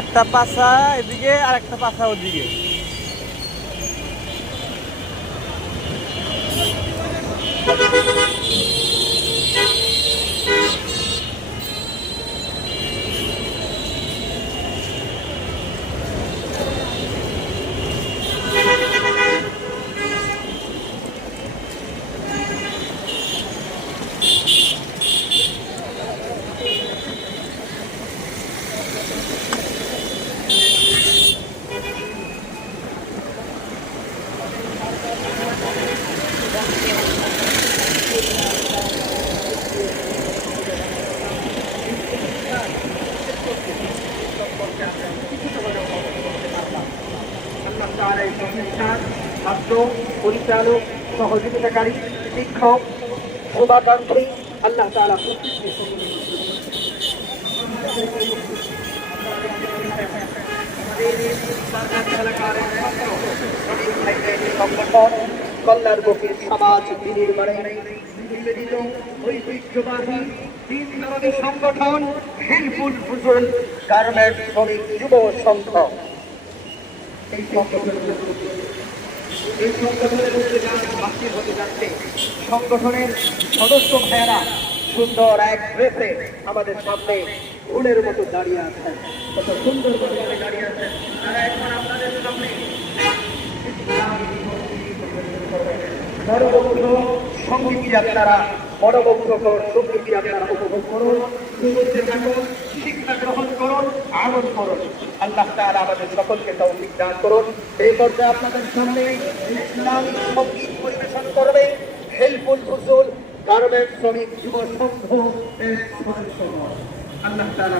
একটা পাশা এদিকে আর একটা পাশা ওদিকে। ছাত্র, পরিচালক, সহযোগিতাকারী, শিক্ষক, শুভাকাঙ্ক্ষী আল্লাহ তাআলা সংগঠন কল্যাণ বকির সমাজ বিনির্মাণে নিবেদিত ঐতিহ্যবাহী দিনদরদী সংগঠন হিলফুল ফুজুল গার্মেন্ট শ্রমিক যুব সংঘ। এই সংগঠনের মধ্যে বাতিল হতে যাচ্ছে। সংগঠনের সদস্য ভাইয়েরা সুন্দর এক ড্রেসে আমাদের সামনে ফুলের মতো দাঁড়িয়ে আছেন, কত সুন্দর করে দাঁড়িয়ে আছেন। তারা এখন আপনাদের সামনে মনোমুগ্ধ সঙ্গীতি আপনারা মনোমুগ্ধকর সঙ্গীতি আপনারা উপভোগ করুন, সুন্দর থাকুন, শিক্ষা গ্রহণ করুন, আনন্দ করুন। আল্লাহ তাআলা আমাদের সকলকে তৌফিক দান করুন। এই পর্যায়ে আপনাদের সামনে ইসলামিক সঙ্গীত পরিবেশন করবে হেলফুল ফুজুল গার্মেন্ট শ্রমিক যুব সংঘ। আল্লাহ তাআলা